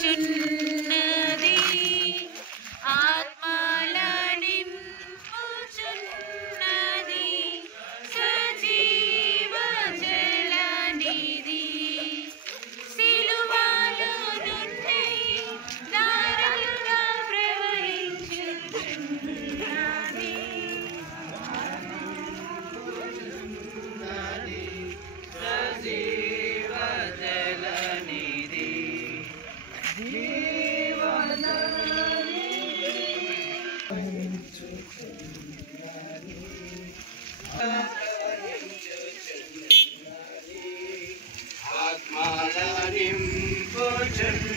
ప్రవహించుచున్నది ఆత్మల నింపుచున్నది సజీవ జలనిధి సిలువలో నుండి ధారలుగా ప్రవహించుచున్నది సజీవ జలనిధి ఆత్మల నింపుచున్నది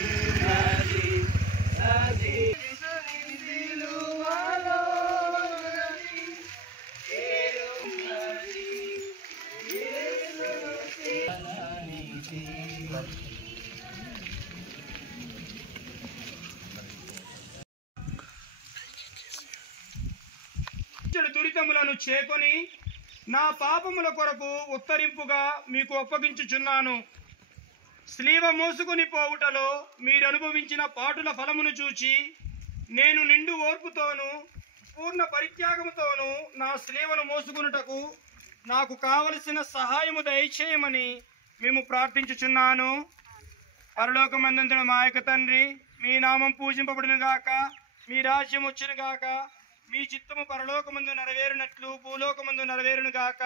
దురితములను చేకొని నా పాపముల కొరకు ఉత్తరింపుగా మీకు అప్పగించుచున్నాను. స్లీవ మోసుకొని పోవుటలో మీరు అనుభవించిన పాటుల ఫలమును చూచి నేను నిండు ఓర్పుతోనూ పూర్ణ పరిత్యాగముతోనూ నా స్లీవను మోసుకొనుటకు నాకు కావలసిన సహాయము దయచేయమని మేము ప్రార్థించుచున్నాను. పరలోకమందున మా యొక్క తండ్రి, మీ నామం పూజింపబడును గాక, మీ రాజ్యం వచ్చును గాక, మీ చిత్తము పరలోకమందు నెరవేరునట్లు భూలోకమందు నెరవేరును గాక.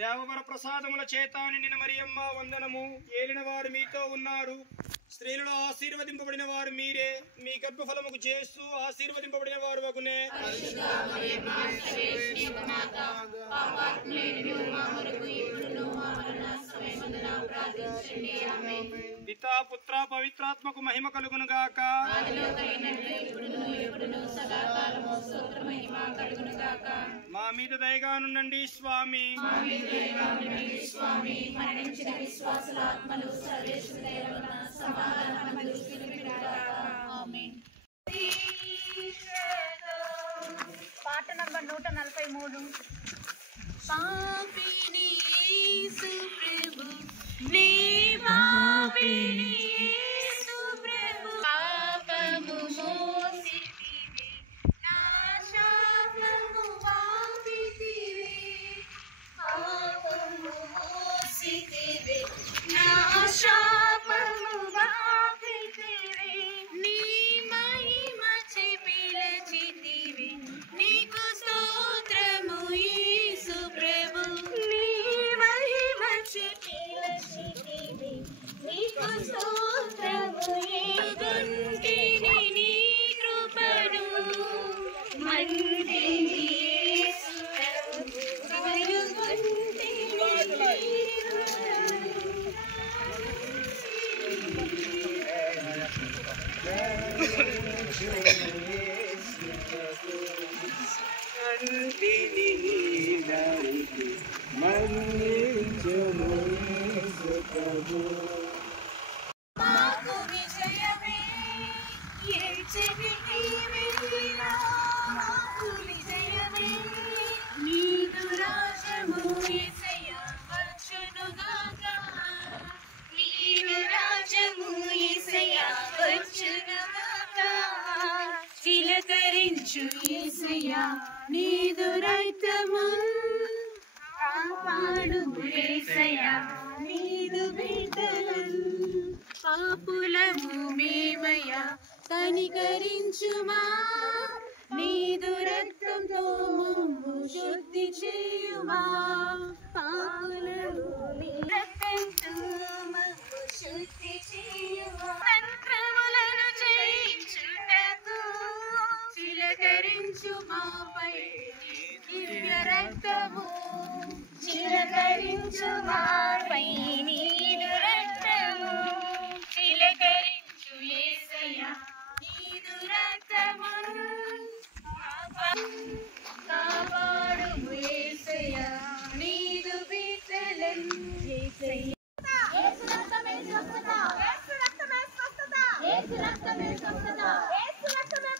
దేవవర ప్రసాదముల చేత నిండిన మరియమ్మ వందనము. ఏలిన వారు మీతో ఉన్నారు, స్త్రీలలో ఆశీర్వదింపబడిన వారు మీరే, మీ గర్భఫలముకు చేస్తూ ఆశీర్వదింపబడిన వారు వగునే. పితా పుత్ర పవిత్రాత్మకు మహిమ కలుగును గాక. మా మీద దయగానుండండి స్వామి. పాట నంబర్ 143. పాపిని యేసు ప్రభు నీ పాపిని యేసు ప్రభు పాపము మోసితివి నా శాపము వాపితివి పాపము మోసితివి నా శాపము వాపితివి నీ మహిమ పిలచితివి నీకు స్తోత్రము యేసు ప్రభు నీ మహిమ పిలచితివి నీకు స్తోత్రము యేసుంటిని నీ కృపను మంటిని యేసు ప్రభు కరుగొంటిని మాకు విజయమే ఏడ్చెవిటి వెళ్ళినా మాకు విజయమే నీదు రాజ్యము యేసయ్యా వచ్చునుగాక నీదు రాజ్యము యేసయ్యా వచ్చునుగాక చిలకరించు యేసయ్యా నీదు రక్తము కాపాడు యేసయ్యా నీదు బిడ్డలను పాపులము మేమయ్యా కనికరించుమా నీదు రక్తంతో మమ్ము శుద్ధి చేయుమా పాపులము నీ రక్తంతో మమ్ము శుద్ధి చేయుమా తంత్రములను జయించుటకు చిలకరించు మాపై దివ్య రక్తము చిలకరించు మాపై నీదు రక్తము చిలకరించు యేసయ్యా నీదు రక్తము కాపాడుము యేసయ్యా నీదు బిడ్డలను యేసయ్యా యేసు రక్తమే స్వస్థత యేసు రక్తమే స్వస్థత యేసు రక్తమే స్వస్థత యేసు రక్తమే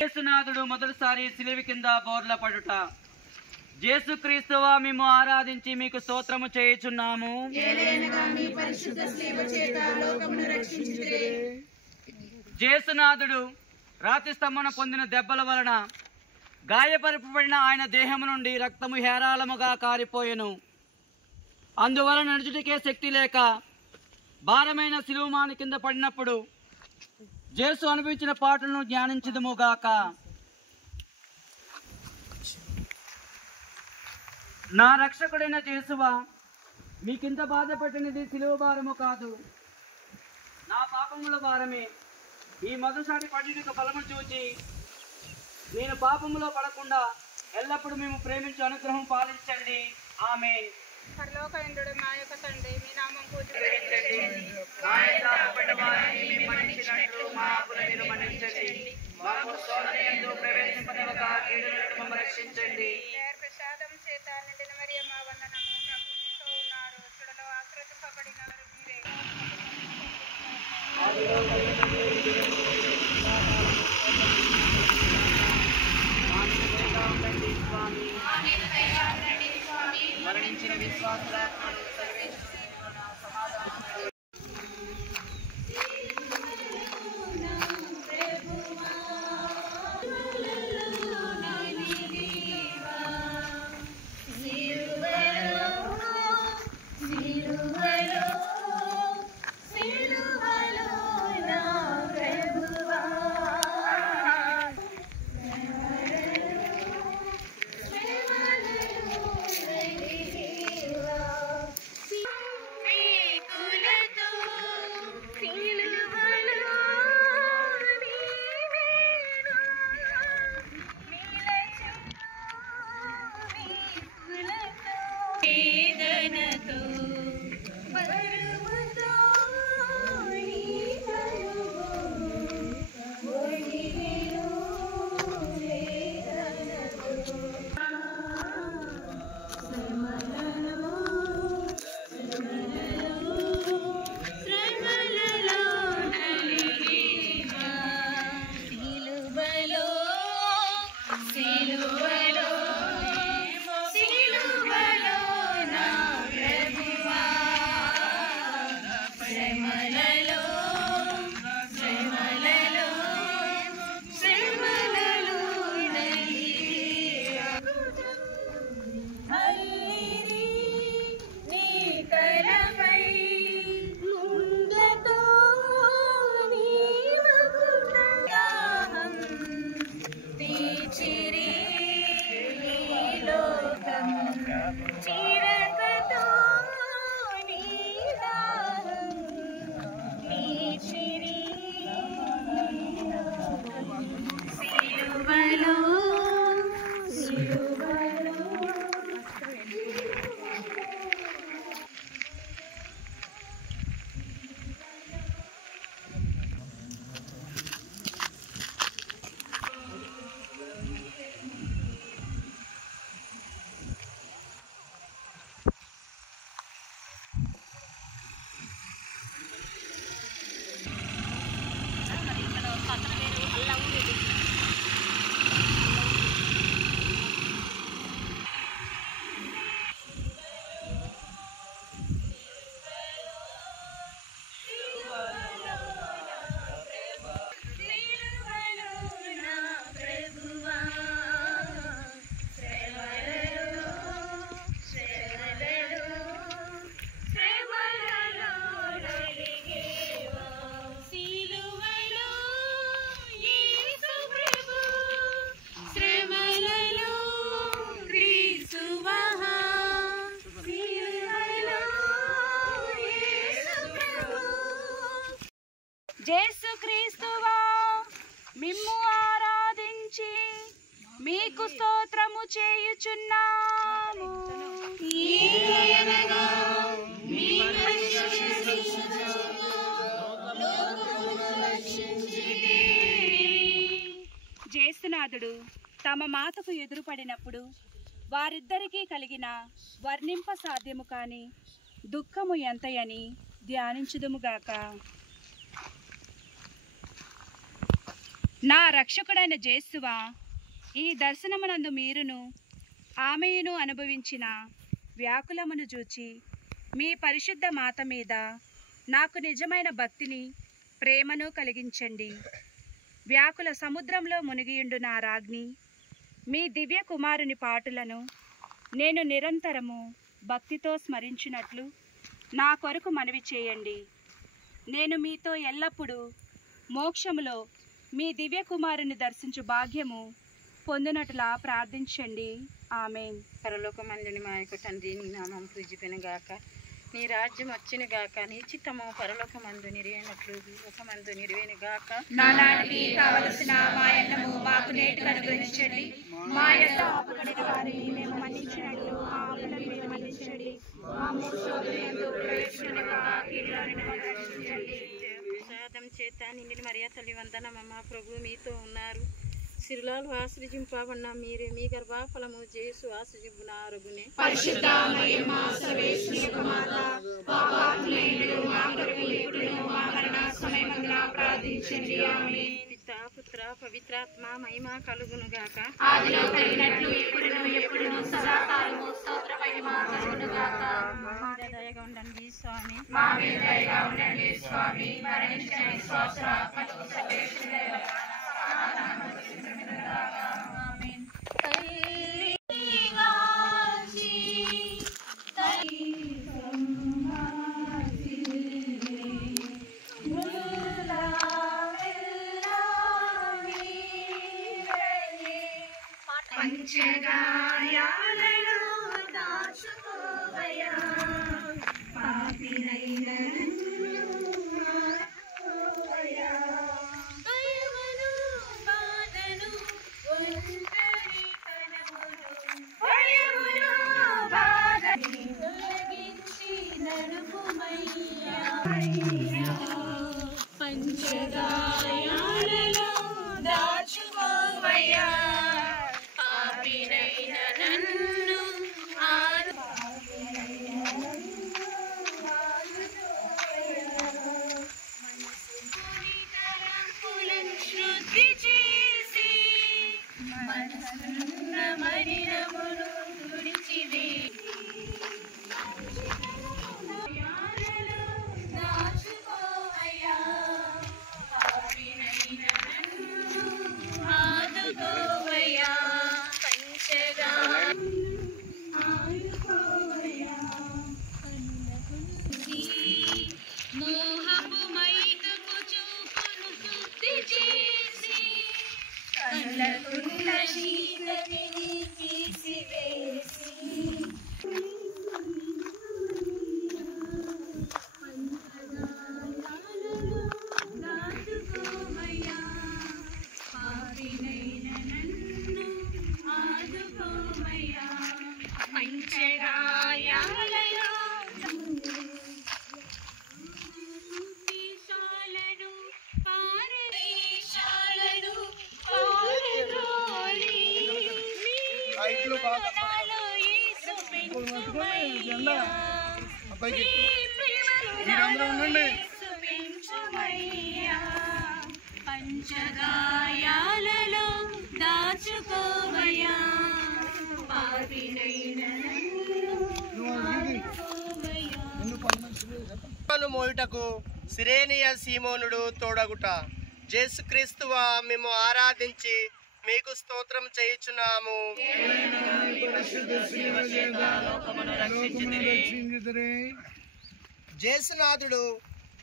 యేసునాథుడు మొదటిసారి సిలువ కింద బోర్ల పడుట. యేసుక్రీస్తువా మేము ఆరాధించి మీకు స్తోత్రము చేయుచున్నాము. యేసునాథుడు రాతి స్తంభన పొందిన దెబ్బల వలన గాయపరపబడిన ఆయన దేహము నుండి రక్తము హేరాళముగా కారిపోయెను. అందువలన నడుచుటకే శక్తి లేక భారమైన శిలువమాని కింద పడినప్పుడు యేసు అనుభవించిన పాటలను ధ్యానించుదుముగాక. నా రక్షకుడైన యేసువా, మీకింత బాధ పెట్టినది శిలువ భారము కాదు, నా పాపముల భారమే. ఈ మొదటిసారి పడిన ఫలము చూచి నేను పాపములో పడకుండా ఎల్లప్పుడూ మేము ప్రేమించే అనుగ్రహం పాలించండి. ఆమేన్. పరలోకయందుడు మా యొక్క తండ్రి, మీ నామం పూజించబడింది. ప్రసాదం చేత నిండిన మరియమ్మ వందనము. ప్రభు మీతో ఉన్నారు. స్త్రీలలో ఆశీర్వదింపబడిన వారు మీరే. మరణించిన విశ్వాసుల యేసుక్రీస్తువా, మిమ్ము ఆరాధించి మీకు స్తోత్రము చేయుచున్నాము. యేసునాథుడు తమ మాతకు ఎదురుపడినప్పుడు వారిద్దరికీ కలిగిన వర్ణింప సాధ్యము కాని దుఃఖము ఎంతయని ధ్యానించుదుముగాక. నా రక్షకుడైన జేసువా, ఈ దర్శనమునందు మీరును ఆమెయును అనుభవించిన వ్యాకులమును చూచి మీ పరిశుద్ధ మాత మీద నాకు నిజమైన భక్తిని ప్రేమను కలిగించండి. వ్యాకుల సముద్రంలో మునిగియుండు నా రాజ్ఞి, మీ దివ్య కుమారుని పాటులను నేను నిరంతరము భక్తితో స్మరించినట్లు నా కొరకు మనవి చేయండి. నేను మీతో ఎల్లప్పుడూ మోక్షములో మీ దివ్య కుమారుని దర్శించు భాగ్యము పొందినట్లా ప్రార్థించండి. ఆమెన్. పరలోకమందుని మా యొక్క తండ్రి, నీ నామం పూజింపను గాక, నీ రాజ్యం వచ్చును గాక, నీ చిత్తము పరలోకమందు నెరవేరినట్లు లోకమందు నెరవేరును గాక. నానాటికి కావలసిన మా అన్నము మాకు నేటికి అనుగ్రహించండి. మా యొక్క అప్పులైన వారిని మేము మన్నించినట్లు మా అప్పులను మీరు మన్నించండి. మా శోధనయందు ప్రవేశించనివ్వక కీడులోని మమ్మల్ని రక్షించండి. ప్రసాదం చేత నిండిన మరియా తల్లి వందనమమ్మ, ప్రభు మీతో ఉన్నారు. సిరులాలు ఆశ్రయింపబడిన మీరే, మీ గర్భఫలము జేసు ఆశ్రయింపునారుగునే. పరిశుద్ధ మరియమ్మ సర్వేశ్వరి యొక్క మాత, పాపాత్ములైనడు మా కొరకు ఇప్పుడును మా మరణ సమయమందున ప్రార్థించండి. ఆమేన్. పితా పుత్ర పవిత్రాత్మ మహిమ కలుగును గాక. ఆదిలో కలిగినట్లు ఇప్పుడును ఎప్పుడును సదాకాలము స్తోత్ర మహిమ కలుగును గాక. దయగా ఉండండి స్వామి. మా మీద దయగా ఉండండి స్వామి. మరణించిన విశ్వాస ఆత్మకు సర్వేశ్వరి దయ పంచగాయాలలో దాచుకోవయ్యా, పాపినైన భయమును బాధను ఒంటరితనమును భయమును బాధను తొలగించి నడుపుమయ్యా. పంచగాయాలలో దాచుకోవయ్యా, పాపినైన నన్ను శుద్ధి చేసి మనసున్న మలినమును తుడిచివేసి దాచుకోవయ్యా, పాపినైన నన్ను ఆదుకోవయ్యా. పంచగా మోహపు మైకపు చూపును శుద్ధి చేసి కళ్ళకున్న చీకటిని తీసివేసి దాచుకోవయ్యా, పాపినైన నన్ను ఆదుకోవయ్యా. పంచగాయాలలో ఈశాలను పారదీశాలను పారదోలి నీ ప్రాణాలు యేసు పెంచుమయ్యా. నీ ప్రేమను యేసు పెంచుమయ్యా. పంచగాయాలలో దాచుకోవయ్యా, పాపినైన నన్ను ఆదుకోవయ్యా. మోయుటకు సిరేనియ సీమోనుడు తోడగుట. యేసుక్రీస్తువా, మేము ఆరాధించి మీకు స్తోత్రం చేయుచున్నాము. జేసునాథుడు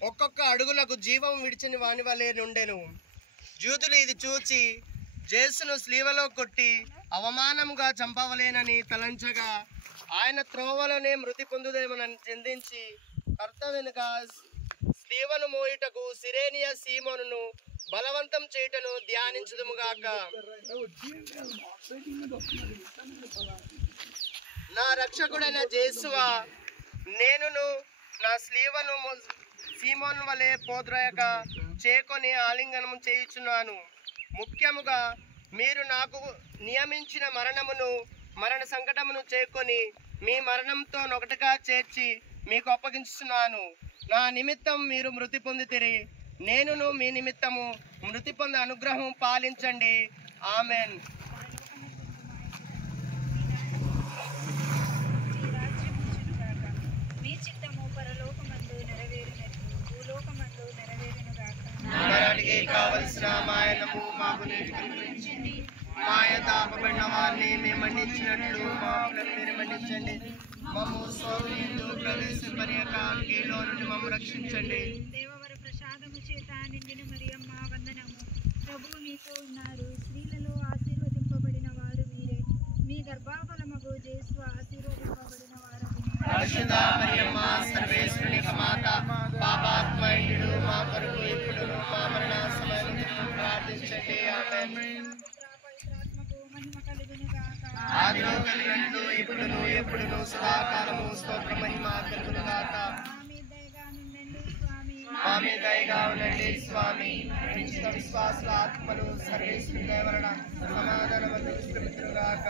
ఒక్కొక్క అడుగులకు జీవం విడిచిన వాని వలె నుండెను. జూదులు ఇది చూచి జేసును స్లీవలో కొట్టి అవమానముగా చంపవలేనని తలంచగా, ఆయన త్రోవలోనే మృతి పొందుదేమని చిందించి కర్త వెనుక స్లీవను మోయుటకు సిరేనియ సీమోనును బలవంతం చేయుటను ధ్యానించుదుముగాక. నా రక్షకుడైన జేసువా, నేనును నా స్లీవను సీమోను వలె పోద్రయక చేకొని ఆలింగనము చేయుచున్నాను. ముఖ్యముగా మీరు నాకు నియమించిన మరణ సంకటమును చేకొని మీ మరణంతో నొకటిగా చేర్చి మీకు అప్పగించుతున్నాను. నా నిమిత్తం మీరు మృతి పొందితిరి, నేనును మీ నిమిత్తము మృతి పొందే అనుగ్రహం పాలించండి. ఆమెన్. మీ చిత్తము పరలోకమందు నెరవేరినట్లు భూలోకమందు నెరవేరునుగాక. నానాటికి కావలసిన మాయనము మాకు నేటికి అనుగ్రహించండి. మాయ తాపబడిన వారిని మేము మన్నించినట్లు మా అప్పులను మీరు మన్నించండి. మమ్ము శోధనయందు ప్రవేశింపనీయక కీడులో నుండి మమ్ము రక్షించండి. దేవవర ప్రసాదము చేత నిండిన మరియమ్మ వందనము. ప్రభువు మీతో ఉన్నారు. స్త్రీలలో ఆశీర్వదింపబడిన వారు మీరే. మీ గర్భఫలమగు యేసు ఆశీర్వదింపబడిన వారు. పరిశుద్ధ మరియమ్మ సర్వేశ్వరుని యొక్క మాత, పాపాత్మయుడు మా కొరకు ఇప్పుడును మా మరణ సమయంలో ప్రార్థించండి. ఆమేన్. పవిత్రాత్మకు మహిమ కలుగునుగాక. ఆదిలో కలిగినట్లు ఇప్పుడును ఎప్పుడును సదాకాలము స్తోత్ర మహిమ కలుగునుగాక. మా మీద దయగా ఉండండి స్వామి. మా మీద దయగా ఉండండి స్వామి. మరణించిన విశ్వాసుల ఆత్మలు సర్వేశ్వరుని దయ వలన సమాధానము దృష్టిగాక.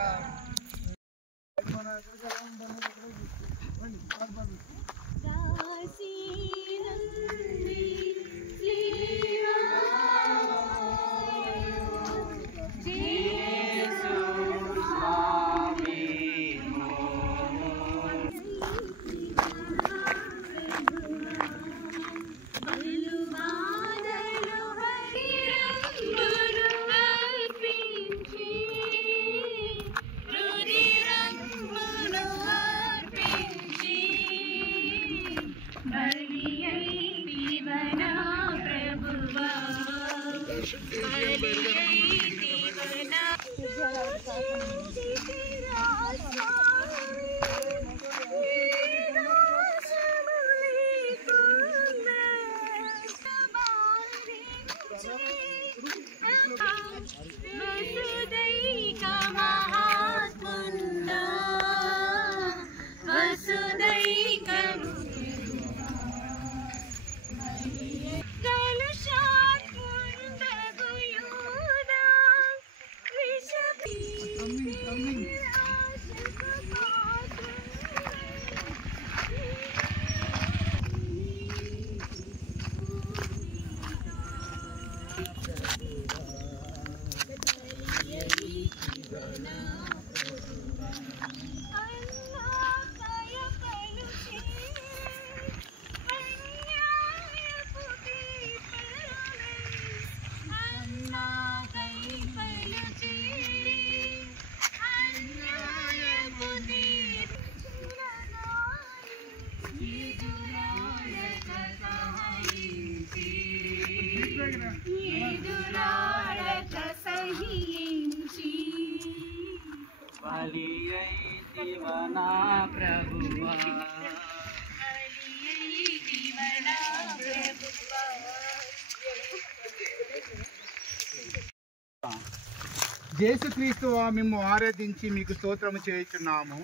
యేసుక్రీస్తువా మిమ్ము ఆరాధించి మీకు స్తోత్రము చేయుచున్నాము.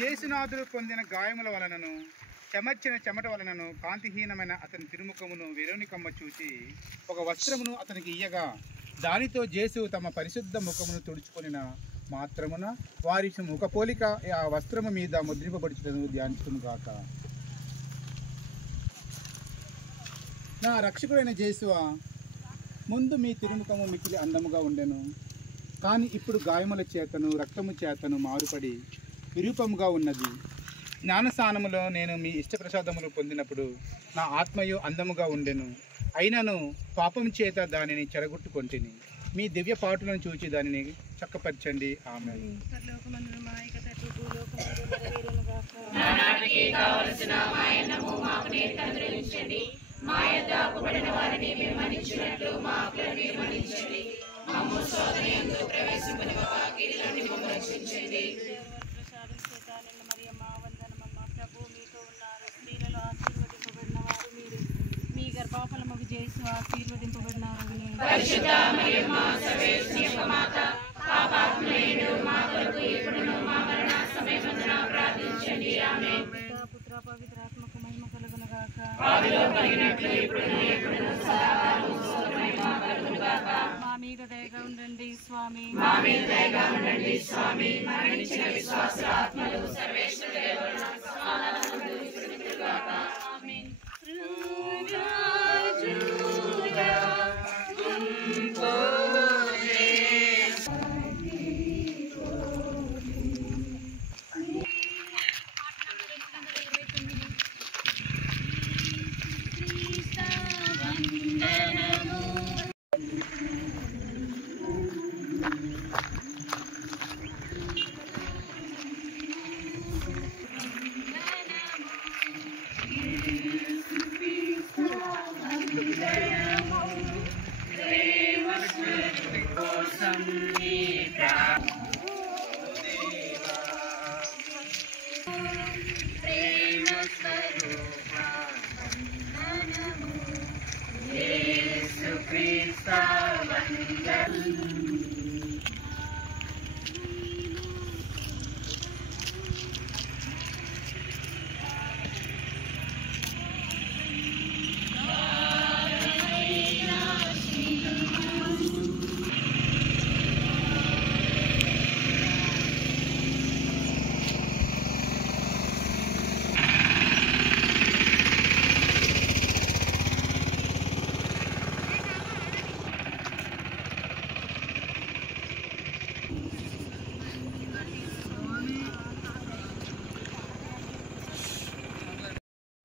యేసునాథుడు పొందిన గాయముల వలనను చెమర్చిన చెమట వలనను కాంతిహీనమైన అతని తిరుముఖమును వెరోనికమ్మ చూచి ఒక వస్త్రమును అతనికి ఇయ్యగా దానితో యేసు తమ పరిశుద్ధ ముఖమును తుడుచుకొనిన మాత్రమున వారి ముఖ పోలిక ఆ వస్త్రము మీద ముద్రింపబడుచుటను ధ్యానించుగాక. నా రక్షకుడైన యేసువా, ముందు మీ తిరుముఖము మిక్కిలి అందముగా ఉండెను, కానీ ఇప్పుడు గాయముల చేతను రక్తము చేతను మారుపడి విరూపముగా ఉన్నది. జ్ఞానస్థానములో నేను మీ ఇష్టప్రసాదములు పొందినప్పుడు నా ఆత్మయు అందముగా ఉండెను, అయినను పాపం చేత దానిని చెరగొట్టుకొంటిని. మీ దివ్య పాటులను చూచి దానిని చక్కపరచండి. ఆమేన్. మీ గర్భఫలముకు యేసు ఆశీర్వదింపబడిన పుత్ర పవిత్రాత్మకు మహిమ కలుగునుగాక. మా మీద దయగా ఉండండి స్వామి. ఆమేన్. కోసం ఈ ప్రేమ స్వరూప వందనము యేసు క్రీస్తు వందనము.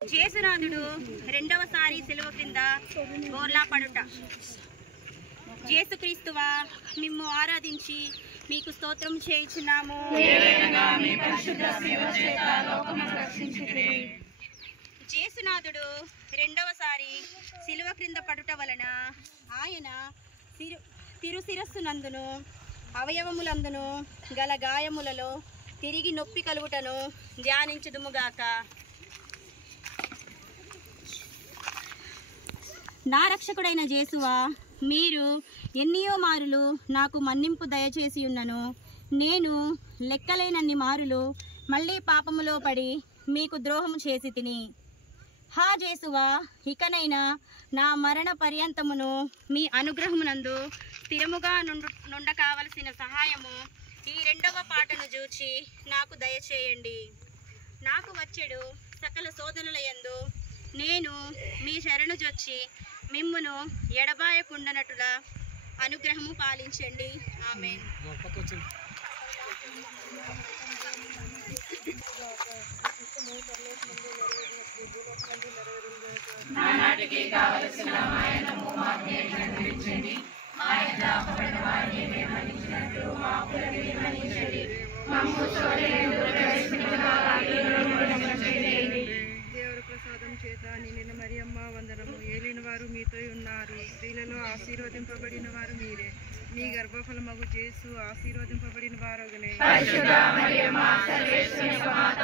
జేసునాథుడు రెండవసారి సిలువ క్రింద గోర్లా పడుట. జేసుక్రీస్తువా మిమ్ము ఆరాధించి మీకు స్తోత్రం చేయుచున్నాము. జేసునాథుడు రెండవసారి సిలువ క్రింద పడుట వలన ఆయన తిరుశిరస్సునందును అవయవములందును గల గాయములలో తిరిగి నొప్పి కలుగుటను ధ్యానించుదుముగాక. నా రక్షకుడైన జేసువా మీరు ఎన్నియో మారులు నాకు మన్నింపు దయచేసి ఉన్నను. నేను లెక్కలేనన్ని మారులు మళ్ళీ పాపములో పడి మీకు ద్రోహము చేసి తిని. హా జేసువా ఇకనైనా నా మరణ పర్యంతమును మీ అనుగ్రహమునందు స్థిరముగా నుండ కావలసిన సహాయము ఈ రెండవ పాటను చూచి నాకు దయచేయండి. నాకు వచ్చెడు సకల శోధనల యందు నేను మీ శరణు జొచ్చి మిమ్మును ఎడబాయకుండానట్టుల అనుగ్రహము పాలించండి. ఆమేన్. నానాటికి కావలసిన మాయనము మాకు అనుగ్రహించండి. ఆయన అపవాది మన్నించినట్లు మా అప్పులను మన్నించండి. మమ్ము శోధనలో ప్రవేశింపగా రక్షించండి. దేవుడి ప్రసాదం చేత నిండిన మరియమ్మ వందనము. ఏలిన వారు మీతో ఉన్నారు. స్త్రీలలో ఆశీర్వదింపబడిన వారు మీరే. మీ గర్భఫలమగు యేసు ఆశీర్వదింపబడిన వారగునే. పరిశుద్ధ మరియమ్మ సర్వేశ్వరుని మాత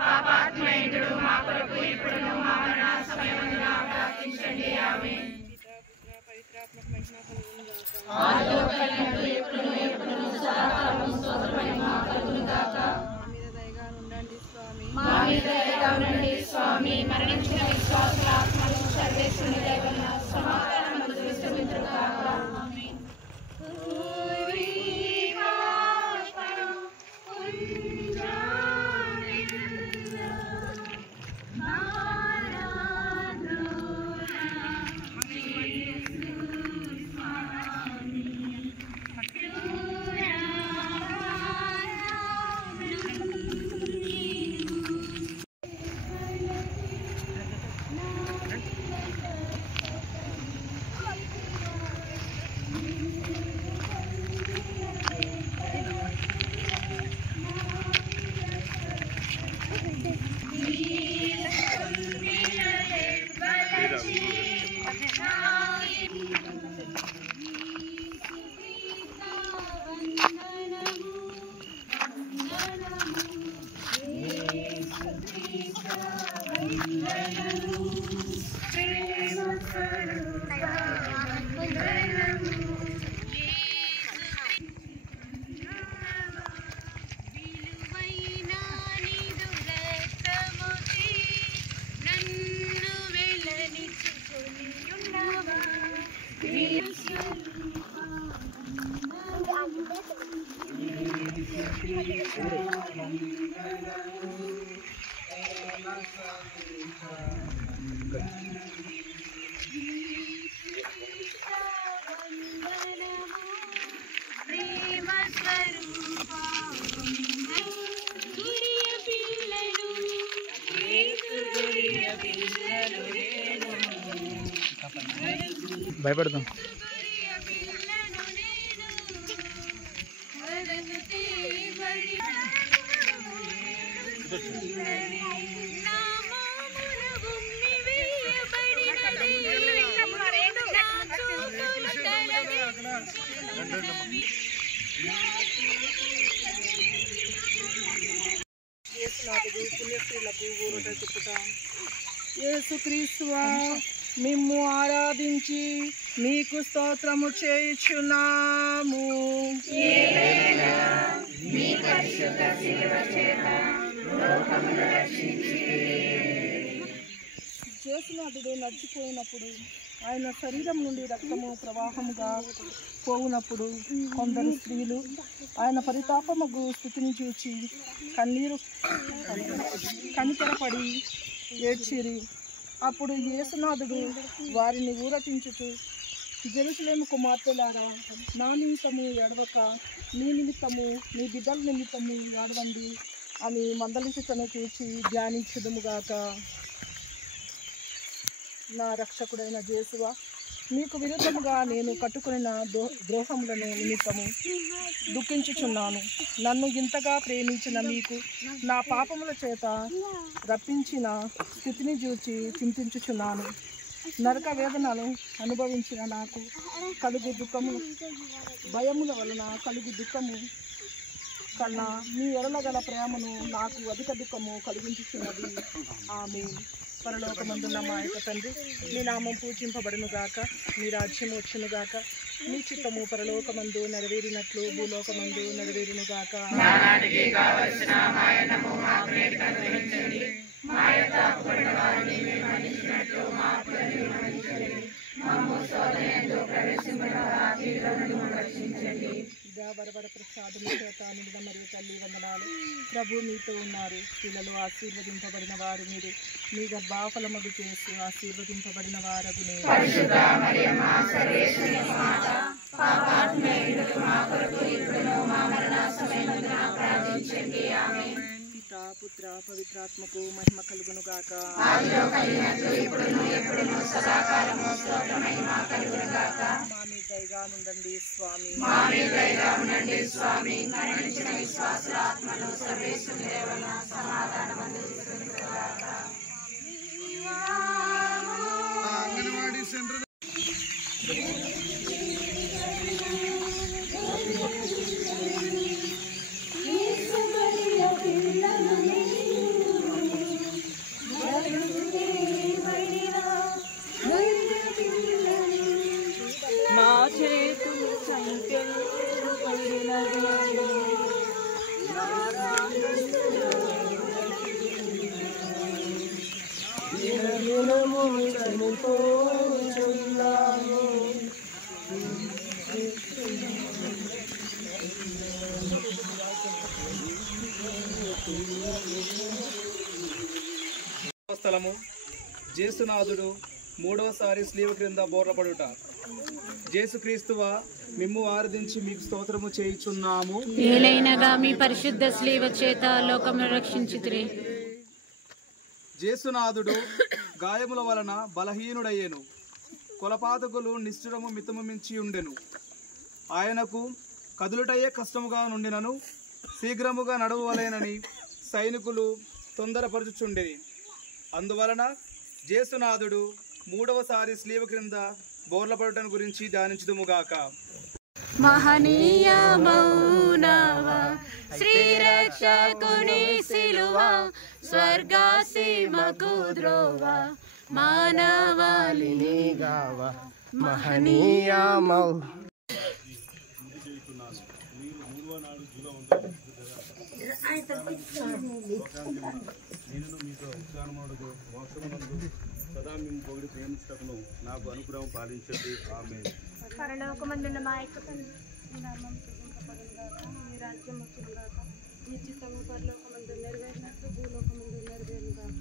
పాపాత్మయుడు మా కొరకు ఇప్పుడును మా మరణ సమయమందున ప్రార్థించండి. ఆమేన్. పితా పుత్ర పవిత్రాత్మక మహిమ కలుగునుగాక. ఆదిలో కలిగినట్టు ఇప్పుడును ఎప్పుడును సదాకాలము స్తోత్రమహిమ కలుగునుగాక. మా మీద దయగా ఉండండి స్వామి. మా మీద దయగా ఉండండి స్వామి. మరణించిన విశ్వాసుల ఆత్మలు సర్వేశ్వరుని దయవల్ల సమాధానమందు విశ్రమించుగాక. ఆమేన్. భయపడతాం. నా యేసుక్రీస్తువా మిమ్ము ఆరాధించి మీకు స్తోత్రము చేయుచున్నాము. జేసునాథుడు నడిచిపోయినప్పుడు ఆయన శరీరం నుండి రక్తము ప్రవాహముగా పోవునప్పుడు కొందరు స్త్రీలు ఆయన పరితాపమగు స్థితిని చూచి కనికరపడి ఏడ్చిరి. అప్పుడు యేసునాథుడు వారిని ఊరటించుచు, జెరూసలేము కుమార్తెలారా, నా నిమిత్తము ఏడవక నీ నిమిత్తము నీ బిడ్డల నిమిత్తము ఏడవండి అని మందలించుటను చూచి ధ్యానించుదుముగాక. నా రక్షకుడైన యేసువా, మీకు విరుద్ధముగా నేను కట్టుకున్న ద్రోహములను నిమిత్తము దుఃఖించుచున్నాను. నన్ను ఇంతగా ప్రేమించిన మీకు నా పాపముల చేత రప్పించిన స్థితిని చూచి చింతించుచున్నాను. నరక వేదనను అనుభవించిన నాకు కలుగు దుఃఖము, భయముల వలన కలుగు దుఃఖము కన్నా మీ ఎడల గల ప్రేమను నాకు అధిక దుఃఖము కలిగించుచున్నది. ఆమేన్. పరలోకమందున్న మా యొక్క తండ్రి, మీ నామం పూజింపబడును గాక, మీ రాజ్యం వచ్చును గాక, మీ చిత్తము పరలోకమందు నెరవేరినట్లు భూలోకమందు నెరవేరును గాక. వరవర ప్రసాదము చేత నిండిన మరియు తల్లి వందనాలు. ప్రభు మీతో ఉన్నారు. స్త్రీలలో ఆశీర్వదింపబడిన వారు మీరు. మీ గర్భఫలమగు చేసి ఆశీర్వదింపబడిన వారగునే. పితా పుత్ర పవిత్రాత్మకు మహిమ కలుగును గాక. మా మీద దయగా నుండండి స్వామి. అంగన్వాడీ సెంటర్ నా చేతులు సంఖ్యలు పడినవి, దినదినము చనిపోచున్నాము. స్థలము జేసునాథుడు మూడవసారి స్లీవ క్రింద బోర్లపడుట. జేసుక్రీస్తువా మిమ్ము ఆరాధించి మీకు స్తోత్రము చేయుచున్నాము. ఏలైనగా మీ పరిశుద్ధ స్లీవ చేత లోకమును రక్షించితిరి. జేసునాథుడు గాయముల వలన బలహీనుడయ్యెను. కొలపాతకులు నిష్ఠురము మితము మించి ఉండెను. ఆయనకు కదులుటయే కష్టముగా నుండినను శీఘ్రముగా నడవలేనని సైనికులు తొందరపరుచుచుండెని. అందువలన జేసునాథుడు మూడవసారి స్లీవ క్రింద బోర్లపడటం గురించి ధ్యానించుదుముగాక. మహనీయ మౌనవ శ్రీరక్షకుని సిలువ స్వర్గాసీమకు ద్రోవ మానవాళిని గావ మహనీయ మౌ నేను మీతో ఉత్సాహమునకు మోక్షమునందు సదా మేము పొగిడి ప్రేమించటకును నాకు అనుగ్రహం పాలించండి. ఆమేన్. పరలోకమందున్న మా యొక్క తండ్రి, మీ నామం పూజింపబడునుగాక, మీ రాజ్యం వచ్చునుగాక, మీ చిత్తము పరలోకమందు నెరవేరినట్లు భూలోకమందు నెరవేరునుగాక.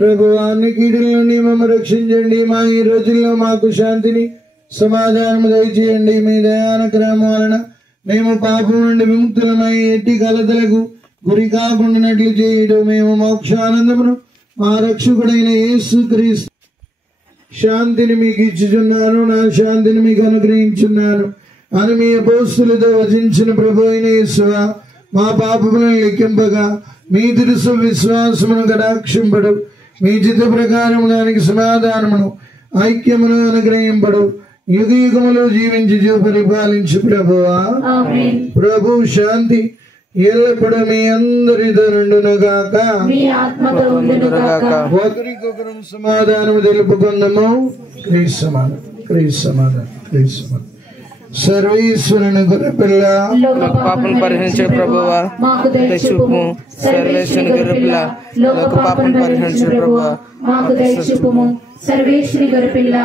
ప్రభు అన్ని కీడుల నుండి మమ్మల్ని రక్షించండి. మా ఈ రోజుల్లో మాకు శాంతిని సమాధానం దయచేయండి. మీ దయానుగ్రహం వలన మేము పాపం నుండి విముక్తులమై ఎట్టి కలతలకు గురి కాకుండానట్లు చేయడం మేము మోక్షానందమును మా రక్షకుడైన యేసుక్రీస్తు శాంతిని మీకు ఇచ్చుచున్నాను, నా శాంతిని మీకు అనుగ్రహించున్నాను అని మీ అపోస్తులతో వచించిన ప్రభు అయిన యేసువా, మా పాపములను లెక్కింపగా మీ దిరుసు విశ్వాసమును కటాక్షింపడు, మీ చిత్త ప్రకారం దానికి సమాధానమును ఐక్యమును అనుగ్రహింపడు, యుగ యుగములు జీవించు పరిపాలించు ప్రభువా. ప్రభు శాంతి ఎల్లప్పుడూ మీ అందరితో నుండునుగాక, ఒకరికొకరు సమాధానము తెలుపుకుందాము. క్రీస్తు సమాధానం, క్రీస్తు సమాధానం, క్రీస్తు సమాధానం. సర్వేశ్వరుని గొర్రెపిల్ల, పాపను పరిహరించే ప్రభువా మాకు దయచూపుము. సర్వేశ్వరుని గొర్రెపిల్ల, లోక పాపను పరిహరించే ప్రభువా మాకు దయచూపుము. సర్వేశ్వరి గొర్రెపిల్ల,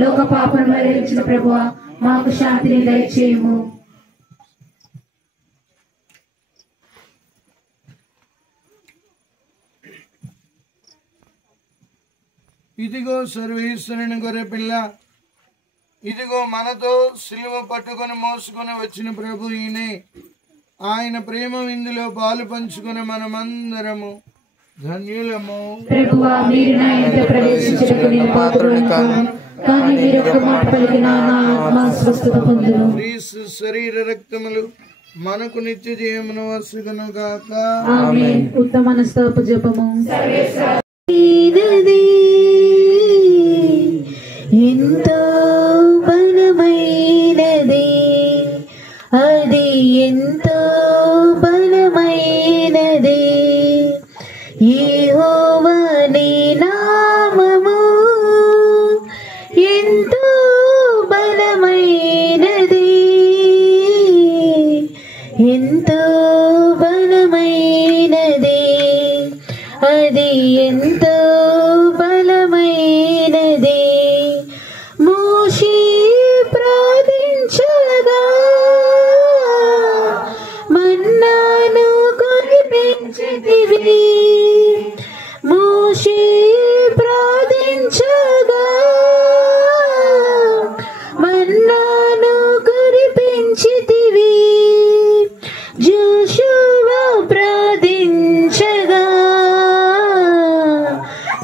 లోక పాపను పరిహరించిన ప్రభువా మాకు శాంతిని దయచేయుము. ఇదిగో సర్వేశ్వరుని గొర్రెపిల్ల, ఇదిగో మనతో సిలువ పట్టుకొని మోసుకొని వచ్చిన ప్రభు ఈయనే. ఆయన ప్రేమ విందులో పాలు పంచుకుని మనమందరము ధన్యులము. ప్రభువా, మీరు నా ఇంట ప్రవేశించుటకు నేను పాత్రుడను కాను, కానీ మీరు ఒక మాట పలికినా నా ఆత్మ స్వస్థత పొందును. క్రీస్తు శరీర రక్తములు మనకు నిత్య జీవమును వసుగును గాక. ఆమేన్. ఉత్తమ మనస్తాప జపము. ఎంతో బలమైనది, అది ఎంతో బలమైనది, యెహోవా నీ నామము ఎంతో బలమైనది, ఎంతో బలమైనది, అది ఎంతో బలమైనది. మోషే ప్రార్థించగా మన్నాను కురిపించితివి, మోషే ప్రార్థించగా మన్నాను కురిపించితివి, జోషువా ప్రార్థించగా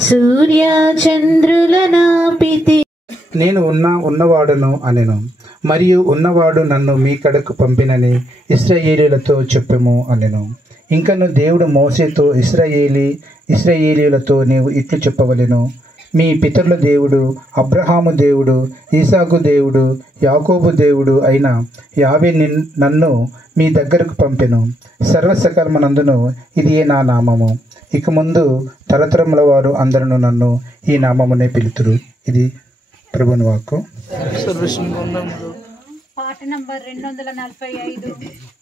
సూర్య చంద్రుల నాపితి. నేను ఉన్నవాడును అనెను, మరియు ఉన్నవాడు నన్ను మీ కడకు పంపినని ఇశ్రాయేలీయులతో చెప్పెము అనెను. ఇంకను దేవుడు మోషేతో ఇశ్రాయేలీయులతో నీవు ఇట్లు చెప్పవలెను, మీ పితరుల దేవుడు అబ్రహాము దేవుడు, ఈసాకు దేవుడు, యాకోబు దేవుడు అయిన యావే నన్ను మీ దగ్గరకు పంపెను. సర్వసకలమునందును ఇదియే నా నామము. ఇక ముందు తరతరముల వారు అందరూ నన్ను ఈ నామమునే పిలుతురు. ఇది ప్రభుని వాక్కు. పాట నంబర్ 245.